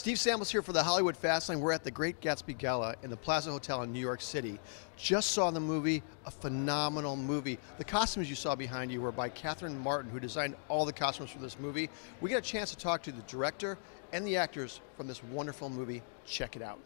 Steve Samblis here for the Hollywood Fastlane. We're at the Great Gatsby Gala in the Plaza Hotel in New York City. Just saw the movie, a phenomenal movie. The costumes you saw behind you were by Catherine Martin, who designed all the costumes for this movie. We got a chance to talk to the director and the actors from this wonderful movie. Check it out.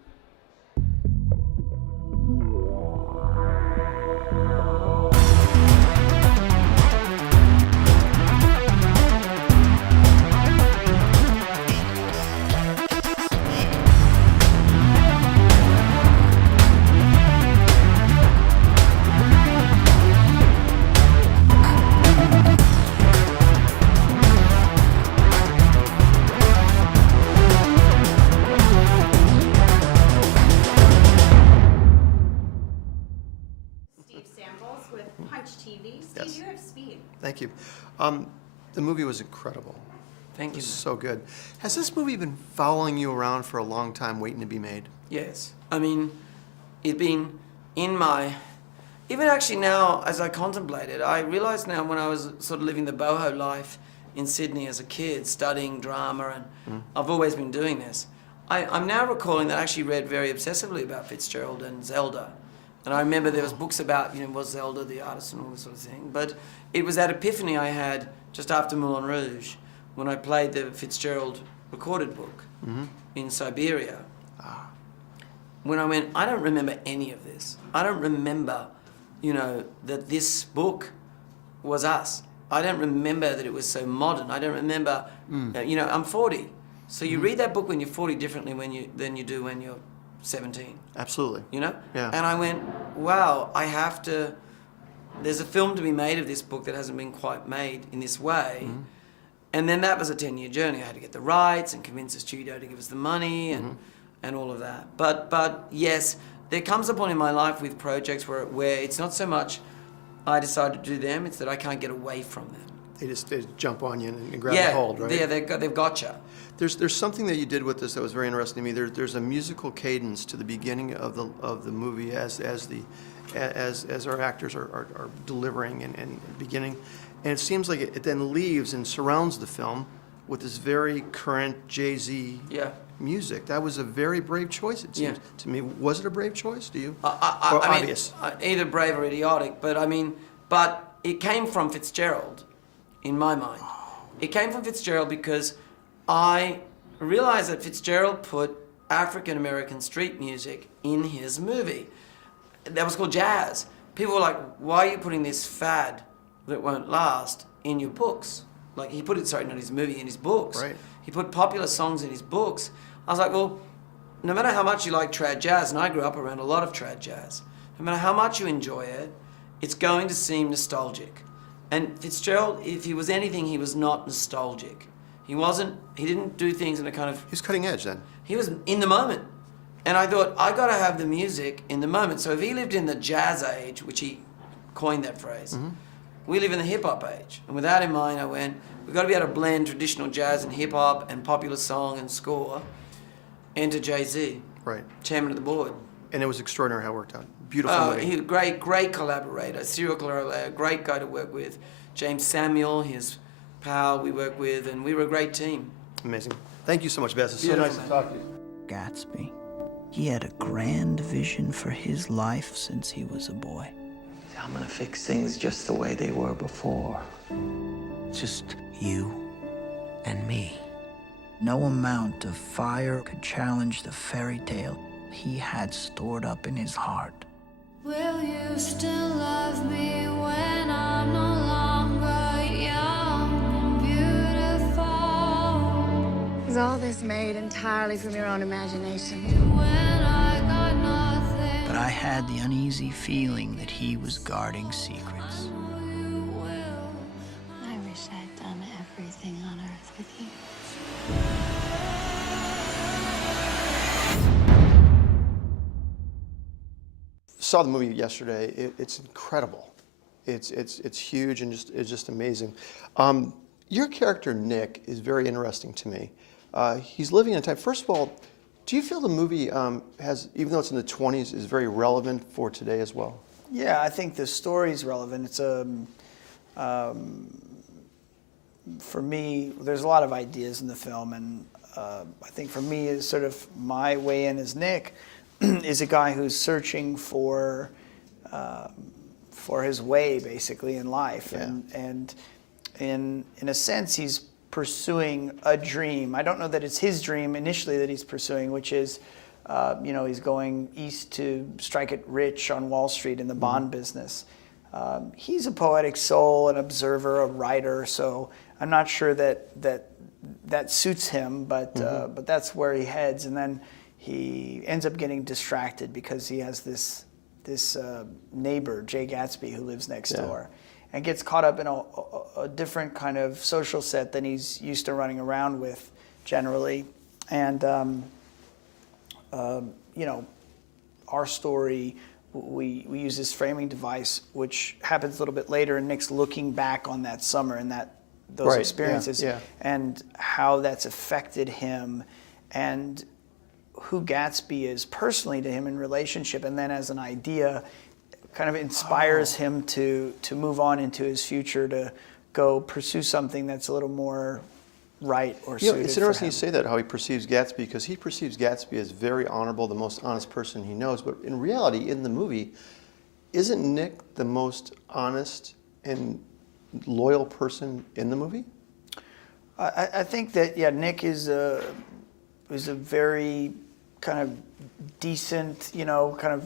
TV. Steve, Yes. you have speed. Thank you. The movie was incredible. Thank It you. was so good. Has this movie been following you around for a long time, waiting to be made? Yes. I mean, it's been in my... Even actually now, as I contemplate it, I realise now when I was sort of living the boho life in Sydney as a kid, studying drama, and I've always been doing this. I'm now recalling that I actually read very obsessively about Fitzgerald and Zelda. And I remember there was books about, was Zelda the artist and all this sort of thing. But it was that epiphany I had just after Moulin Rouge when I played the Fitzgerald recorded book in Siberia. When I went, I don't remember any of this. I don't remember, that this book was us. I don't remember that it was so modern. I don't remember, I'm 40. So you read that book when you're 40 differently than you do when you're 17. Absolutely. Yeah. And I went, wow, there's a film to be made of this book that hasn't been quite made in this way. And then that was a 10-year journey. I had to get the rights and convince the studio to give us the money and all of that. But yes, there comes a point in my life with projects where it's not so much I decide to do them, it's that I can't get away from them. They just jump on you and grab a hold, right? Yeah, they've got you. There's something that you did with this that was very interesting to me. There's a musical cadence to the beginning of the movie as our actors are delivering and beginning, and it seems like it then leaves and surrounds the film with this very current Jay-Z music. That was a very brave choice, it seems to me. Was it a brave choice? Do you? Obvious? Either brave or idiotic, but it came from Fitzgerald, in my mind. It came from Fitzgerald because I realized that Fitzgerald put African-American street music in his movie. That was called jazz. People were like, why are you putting this fad that won't last in your books? Like, he put it, not in his movie, in his books. Right. He put popular songs in his books. I was like, well, no matter how much you like trad jazz, and I grew up around a lot of trad jazz, no matter how much you enjoy it, it's going to seem nostalgic. And Fitzgerald, if he was anything, he was not nostalgic. He didn't do things in a kind of... He was cutting edge then. He was in the moment. And I thought, I gotta have the music in the moment. So if he lived in the jazz age, which he coined that phrase, we live in the hip hop age. And with that in mind, I went, we've gotta be able to blend traditional jazz and hip hop and popular song and score into Jay-Z. Right. Chairman of the board. And it was extraordinary how it worked out. Beautiful movie. He great collaborator, serial collaborator, great guy to work with. James Samuel, his pal we work with, and we were a great team. Amazing. Thank you so much, Bess. It's so Beautiful, nice to man. talk to you. Gatsby. He had a grand vision for his life since he was a boy. I'm gonna fix things just the way they were before. Just you and me. No amount of fire could challenge the fairy tale he had stored up in his heart. Will you still love me when I'm no longer young and beautiful? Was all this made entirely from your own imagination? When I got nothing, But I had the uneasy feeling that he was guarding secrets. you will. I wish I'd done everything on earth with you. Saw the movie yesterday. It's incredible. It's huge and it's just amazing. Your character Nick is very interesting to me. He's living in a time. First of all, do you feel the movie has, even though it's in the 20s, is very relevant for today as well? Yeah, I think the story's relevant. It's for me, there's a lot of ideas in the film, and I think for me is sort of my way in as Nick, is a guy who's searching for his way basically in life, and in a sense he's pursuing a dream. I don't know that it's his dream initially that he's pursuing, which is, he's going east to strike it rich on Wall Street in the bond business. He's a poetic soul, an observer, a writer, so I'm not sure that suits him, but that's where he heads. And then he ends up getting distracted because he has this neighbor, Jay Gatsby, who lives next door, and gets caught up in a different kind of social set than he's used to running around with generally. And, our story, we use this framing device, which happens a little bit later, and Nick's looking back on that summer and those experiences and how that's affected him and who Gatsby is personally to him in relationship, and then as an idea kind of inspires him to move on into his future, to go pursue something that's a little more right or suited. It's interesting you say that, how he perceives Gatsby, because he perceives Gatsby as very honorable, the most honest person he knows. But in reality, in the movie, isn't Nick the most honest and loyal person in the movie? I think that Nick is a very kind of decent, kind of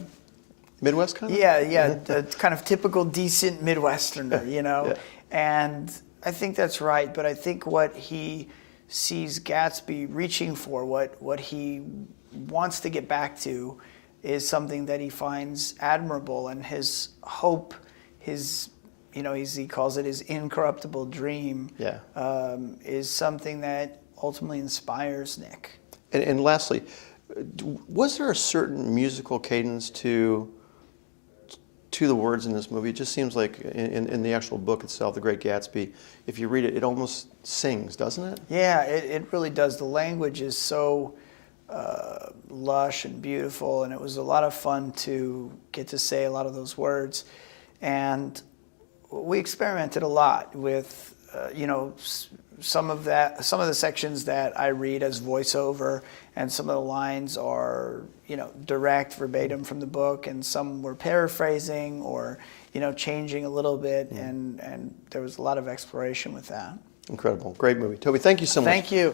Midwest kind of? Yeah, a kind of typical decent Midwesterner, and I think that's right. But I think what he sees Gatsby reaching for, what he wants to get back to, is something that he finds admirable, and his hope, his he calls it his incorruptible dream, is something that ultimately inspires Nick. And lastly, was there a certain musical cadence to the words in this movie? It just seems like in the actual book itself, The Great Gatsby, if you read it, it almost sings, doesn't it? Yeah, it really does. The language is so lush and beautiful, and it was a lot of fun to get to say a lot of those words. And we experimented a lot with, some of the sections that I read as voiceover, and some of the lines are, direct verbatim from the book, and some were paraphrasing or, changing a little bit, and there was a lot of exploration with that. Incredible. Great movie. Tobey, thank you so much. Thank you.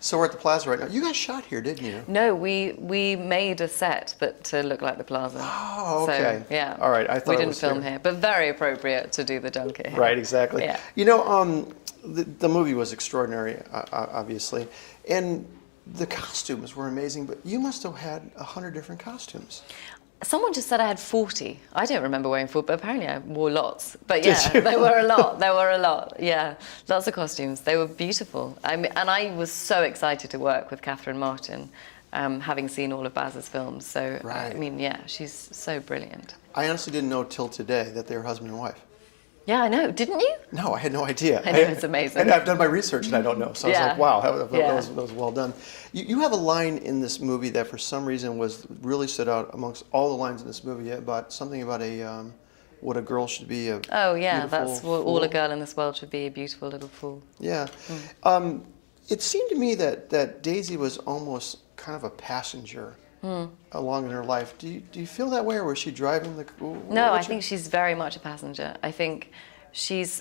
So we're at the Plaza right now. You guys shot here, didn't you? No, we made a set to look like the Plaza. Oh, okay. So, yeah. All right, I thought we it didn't was film here. here, but very appropriate to do the junket here. Right, exactly. Yeah. The movie was extraordinary, obviously, and the costumes were amazing. But you must have had 100 different costumes. Someone just said I had 40. I don't remember wearing 40, but apparently I wore lots. But yeah, there were a lot. There were a lot. Yeah, lots of costumes. They were beautiful. And I was so excited to work with Catherine Martin, having seen all of Baz's films. So, Right. She's so brilliant. I honestly didn't know till today that they were husband and wife. Yeah, I know. Didn't you? No, I had no idea. I know, it's amazing. And I've done my research and I don't know. So I was like, wow, that was well done. You have a line in this movie that for some reason really stood out amongst all the lines in this movie about something about what a girl should be. Oh, yeah, beautiful that's what all a girl in this world should be, a beautiful little fool. Yeah. It seemed to me that Daisy was almost kind of a passenger along in her life. Do you feel that way, or was she driving the? No, I think she's very much a passenger. I think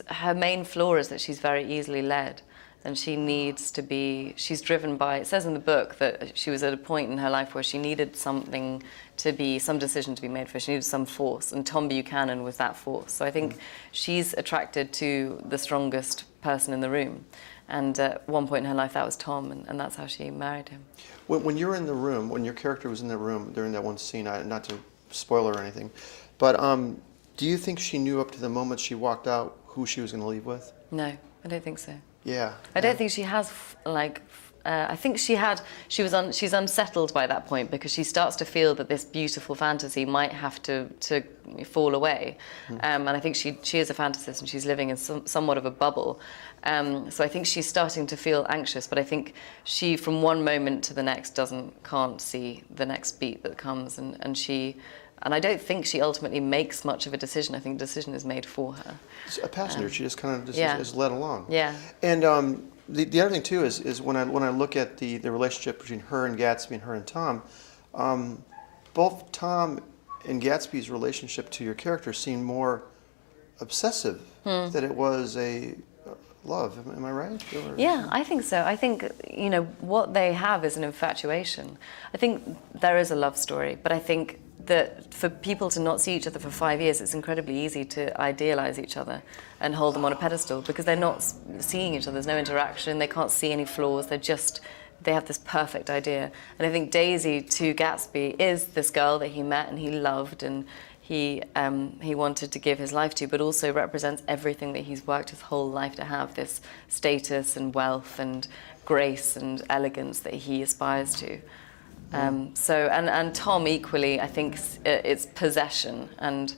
her main flaw is that she's very easily led, and she needs to be. She's driven by. It says in the book that she was at a point in her life where she needed some decision to be made for her. She needed some force, and Tom Buchanan was that force. So I think she's attracted to the strongest person in the room. And at one point in her life, that was Tom, and that's how she married him. When you're in the room, when your character was in the room during that one scene, not to spoil or anything, but do you think she knew up to the moment she walked out who she was going to leave with? No, I don't think so. Yeah. I don't think she has I think she's unsettled by that point because she starts to feel that this beautiful fantasy might have to fall away. And I think she is a fantasist and she's living in somewhat of a bubble. So I think she's starting to feel anxious, but I think she, from one moment to the next, can't see the next beat that comes, and I don't think she ultimately makes much of a decision. I think the decision is made for her. It's a passenger. She just kind of is led along. Yeah. And the other thing too is when I look at the relationship between her and Gatsby and her and Tom, both Tom and Gatsby's relationship to your character seemed more obsessive than it was a love. Am I right? Or... Yeah, I think so. I think, what they have is an infatuation. I think there is a love story, but I think that for people to not see each other for 5 years, it's incredibly easy to idealize each other and hold them on a pedestal because they're not seeing each other. There's no interaction. They can't see any flaws. They have this perfect idea. And I think Daisy to Gatsby is this girl that he met and he loved and he wanted to give his life to, but also represents everything that he's worked his whole life to have, this status and wealth and grace and elegance that he aspires to. And Tom equally, I think it's possession and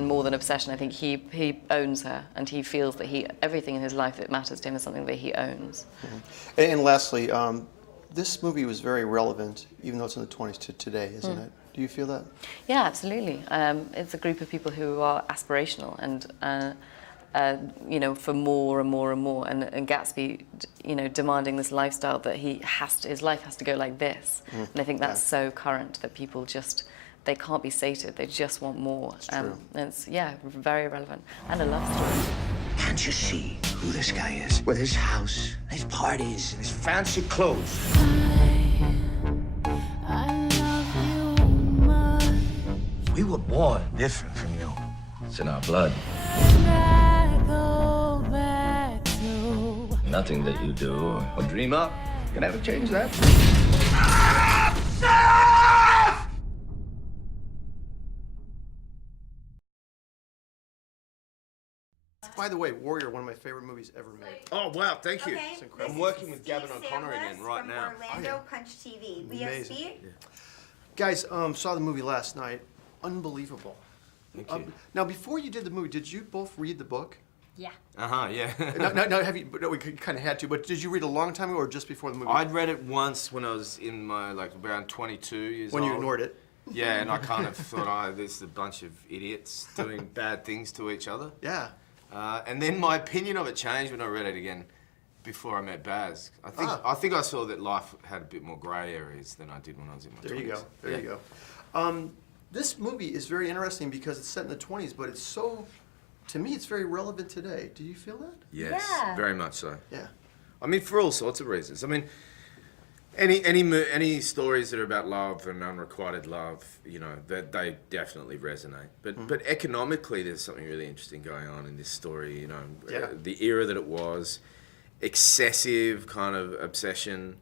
more than obsession. I think he owns her and he feels that everything in his life that matters to him is something that he owns. And lastly, this movie was very relevant, even though it's in the 20s, to today, isn't it? Do you feel that? Yeah, absolutely. It's a group of people who are aspirational and for more and more and more, and Gatsby, demanding this lifestyle that his life has to go like this. And I think that's so current that people they can't be sated. They just want more. True. And it's very relevant and a love story. Can't you see who this guy is? With his house, his parties, and his fancy clothes. I love you much. We were born different from you. It's in our blood. And I go back to Nothing that you do or dream up can ever change that. By the way, Warrior, one of my favorite movies ever made. Oh, wow, thank you. Okay, I'm working with Gavin O'Connor again right now. Orlando Punch TV. Amazing. VSB. Guys, saw the movie last night. Unbelievable. Thank you. Now, before you did the movie, did you both read the book? Yeah. Yeah. No, have you? No, we kind of had to. But did you read a long time ago or just before the movie? I'd read it once when I was in my, around 22 years when old. you ignored it. Yeah, and I kind of thought, this is a bunch of idiots doing bad things to each other. Yeah. And then my opinion of it changed when I read it again before I met Baz. I think I saw that life had a bit more grey areas than I did when I was in my 20s. There you go. There you go. This movie is very interesting because it's set in the 20s, but it's to me, it's very relevant today. Do you feel that? Yes, Yeah. very much so. Yeah. I mean, for all sorts of reasons. I mean, any stories that are about love and unrequited love, that they definitely resonate. But economically, there's something really interesting going on in this story. The era that it was, excessive kind of obsession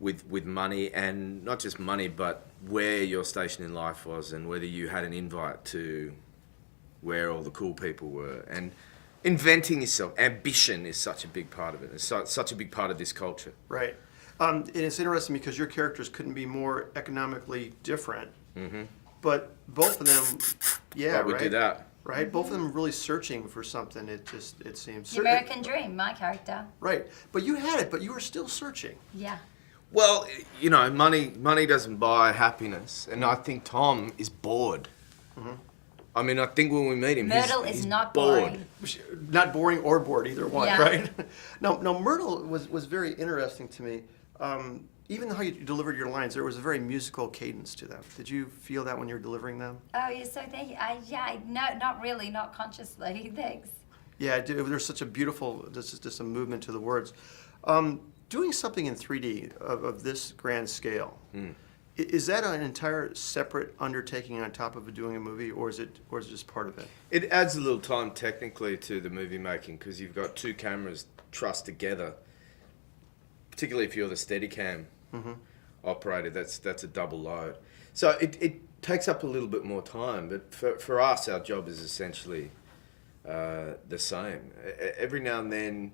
with money, and not just money, but where your station in life was, and whether you had an invite to where all the cool people were, and inventing yourself. Ambition is such a big part of it. It's such a big part of this culture. Right. And it's interesting because your characters couldn't be more economically different. Mm-hmm. But both of them, But we do that. Right? Both of them really searching for something, it seems. The American Dream, my character. Right. But you had it, but you were still searching. Yeah. Well, money doesn't buy happiness, and I think Tom is bored. Mm-hmm. I mean, I think when we meet him, Myrtle he's is not bored. boring. Not boring or bored, either one, Yeah. right? Now, Myrtle was very interesting to me. Even how you delivered your lines, there was a very musical cadence to them. Did you feel that when you were delivering them? Oh, yeah, so no, not really, not consciously. Thanks. Yeah, there's such a beautiful, just a movement to the words. Doing something in 3D of this grand scale, is that an entire separate undertaking on top of doing a movie, or is it just part of it? It adds a little time technically to the movie making because you've got two cameras trussed together. Particularly if you're the Steadicam operator, that's a double load. So it takes up a little bit more time, but for us, our job is essentially the same. Every now and then,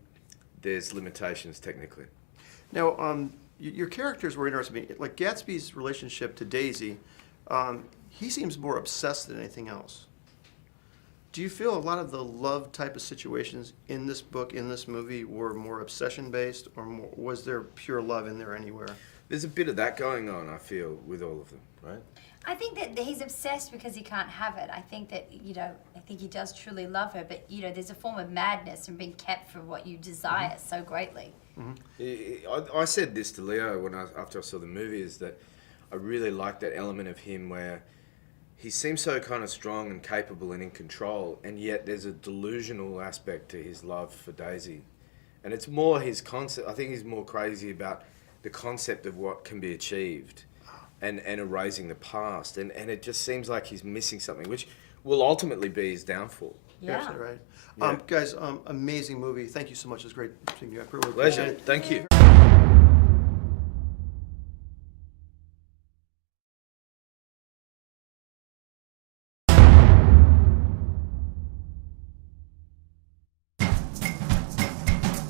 there's limitations technically. Now, your characters were interesting to me. Like Gatsby's relationship to Daisy, he seems more obsessed than anything else. Do you feel a lot of the love type of situations in this book, in this movie, were more obsession-based, or more, was there pure love in there anywhere? There's a bit of that going on, I feel, with all of them, right? I think that he's obsessed because he can't have it. I think that, I think he does truly love her, but, there's a form of madness in being kept for what you desire so greatly. I said this to Leo after I saw the movie, is that I really like that element of him where he seems so kind of strong and capable and in control, and yet there's a delusional aspect to his love for Daisy. And it's more his concept. I think he's more crazy about the concept of what can be achieved and erasing the past. And it just seems like he's missing something, which will ultimately be his downfall. You're absolutely right. Yeah. Guys, amazing movie. Thank you so much. It was great seeing you. I really Pleasure. appreciate it. Thank you.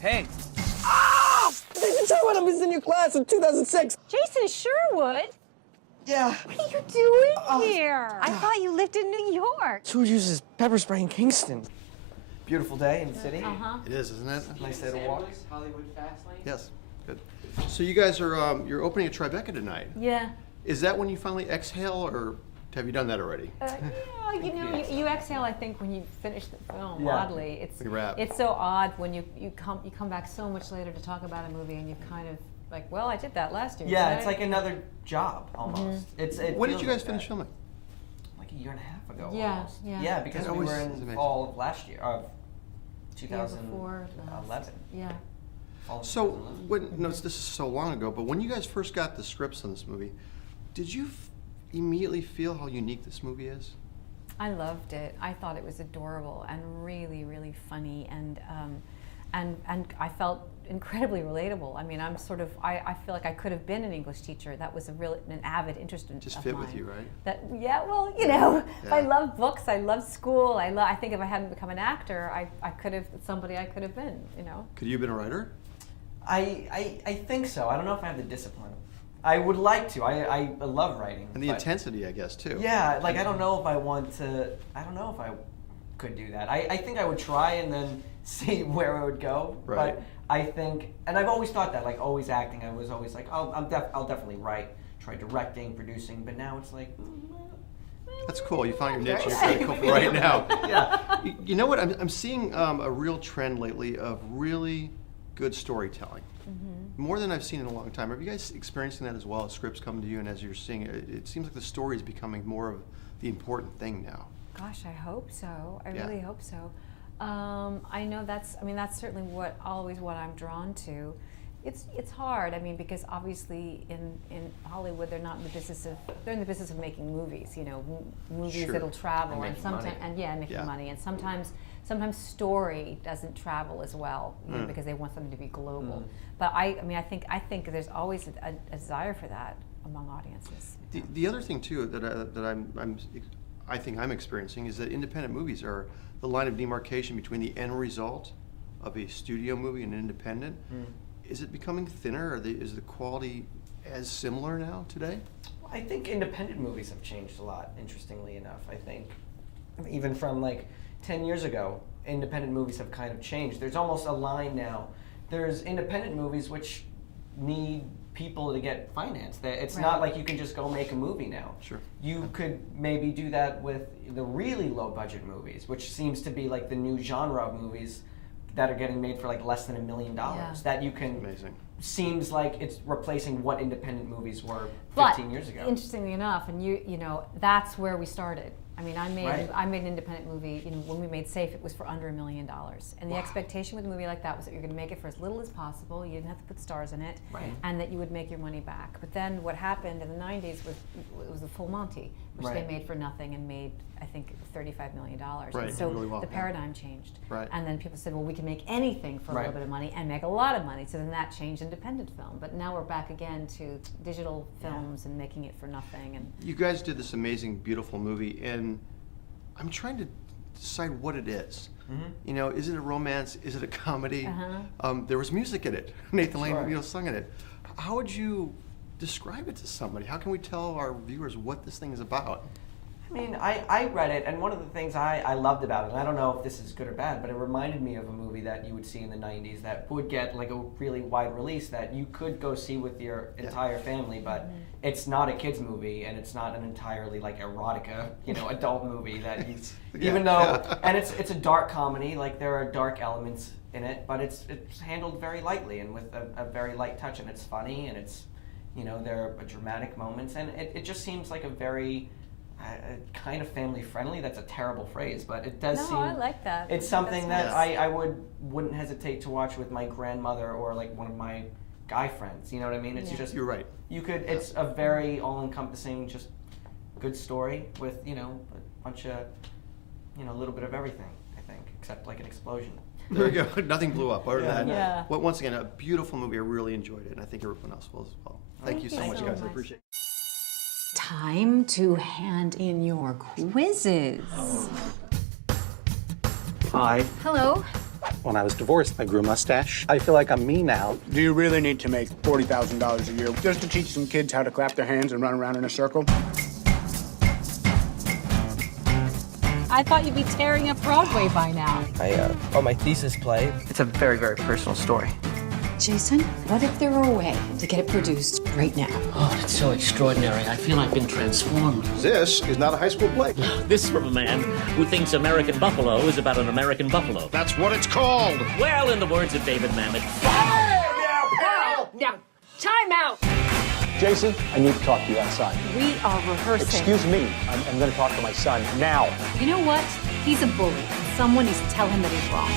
Hey. Ah! Did you tell me I was in your class in 2006? Jason Sherwood? Yeah. What are you doing here? I thought you lived in New York. Who uses pepper spray in Kingston? Beautiful day in the city. It is, isn't it? Nice day to walk. Hollywood Fastlane. Yes. Good. So you guys are you're opening a Tribeca tonight. Yeah. Is that when you finally exhale, or have you done that already? Yeah, you exhale, I think, when you finish the film, Yeah. oddly. We wrap. It's so odd when you come back so much later to talk about a movie and you kind of like, well, I did that last year. Yeah, didn't it's I? like another job almost. It When did feels you guys like finish that. filming? Like a year and a half ago. Yeah, almost. yeah. Yeah, because That we always were is in amazing. fall of last year, of Year before 2011. last. Yeah. Fall of So 2011. this is so long ago, but when you guys first got the scripts on this movie, did you immediately feel how unique this movie is? I loved it. I thought it was adorable and really, really funny, and I felt incredibly relatable. I mean, I feel like I could have been an English teacher. That was an avid interest in Just of fit mine. with you, right? I Yeah. love books. I love school. I think if I hadn't become an actor, I could have somebody I could have been. Could you have been a writer? I think so. I don't know if I have the discipline. I would like to. I love writing. And the but- intensity, I guess, too. Yeah, like I don't know if I want to. I don't know if I could do that. I think I would try and then see where it would go. Right. But I think, and I've always thought that, like always acting, I was always like, I'll definitely write, try directing, producing. But now it's like. That's cool. You found your niche. You're pretty cool right now. Yeah. You know what? I'm seeing a real trend lately of really good storytelling. More than I've seen in a long time. Are you guys experiencing that as well? As scripts come to you, and as you're seeing it, it seems like the story is becoming more of the important thing now. Gosh, I hope so. I Yeah. really hope so. I know that's certainly what I'm drawn to. It's hard. I mean, because obviously in Hollywood they're in the business of making movies. Movies Sure. that'll travel And and making sometimes money. making money, and sometimes story doesn't travel as well, because they want something to be global. But I think there's always a desire for that among audiences. The other thing too I think I'm experiencing is that independent movies are the line of demarcation between the end result of a studio movie and an independent. Is it becoming thinner? Is the quality as similar now today? I think independent movies have changed a lot, interestingly enough. I think even from like 10 years ago, independent movies have kind of changed. There's almost a line now. There's independent movies which need people to get financed. It's not like you can just go make a movie now. Sure. You could maybe do that with the really low budget movies, which seems to be like the new genre of movies that are getting made for like less than $1 million. Yeah. That you can. Amazing. Seems like it's replacing what independent movies were 15 But years ago. interestingly enough, and you know, that's where we started. I mean, I made Right. an independent movie. When we made Safe, it was for under $1 million, and the expectation with a movie like that was that you're going to make it for as little as possible. You didn't have to put stars in it, Right. and that you would make your money back. But then what happened in the '90s was the Full Monty, which Right. they made for nothing and made, I think, $35 million. Right, And so really well, the yeah. paradigm changed. Right. And then people said, well, we can make anything for a Right. little bit of money and make a lot of money. So then that changed independent film. But now we're back again to digital films and making it for nothing. And You guys did this amazing, beautiful movie, and I'm trying to decide what it is. You know, is it a romance? Is it a comedy? There was music in it. Nathan Lane, you know, sung in it. How would you describe it to somebody? How can we tell our viewers what this thing is about? I mean, I read it, and one of the things I loved about it, and I don't know if this is good or bad, but it reminded me of a movie that you would see in the 90s that would get like a really wide release that you could go see with your entire family, but it's not a kid's movie, and it's not an entirely like erotica, you know, adult movie that you, even though, and it's a dark comedy, like there are dark elements in it, but it's handled very lightly and with a very light touch, and it's funny, and it's, you know, there are dramatic moments, and it just seems like a very kind of family friendly. That's a terrible phrase, but it does seem. No, I like that. It's something that I wouldn't hesitate to watch with my grandmother or like one of my guy friends. You know what I mean? It's just. You're right. You could. It's a very all-encompassing, just good story with, you know, a bunch of, you know, a little bit of everything. I think, except like an explosion. There you go. Nothing blew up other than that. Yeah. Well, once again, a beautiful movie. I really enjoyed it, and I think everyone else will as well. Thank you so much, guys. I appreciate it. Time to hand in your quizzes. Hi. Hello. When I was divorced, I grew a mustache. I feel like I'm me now. Do you really need to make $40,000 a year just to teach some kids how to clap their hands and run around in a circle? I thought you'd be tearing up Broadway by now. On my thesis play. It's a very, very personal story. Jason, what if there were a way to get it produced right now? Oh, it's so extraordinary. I feel I've been transformed. This is not a high school play. This from a man who thinks American Buffalo is about an American buffalo. That's what it's called. Well, in the words of David Mamet. Now, time out! Jason, I need to talk to you outside. We are rehearsing. Excuse me. I'm going to talk to my son now. You know what? He's a bully, and someone needs to tell him that he's wrong.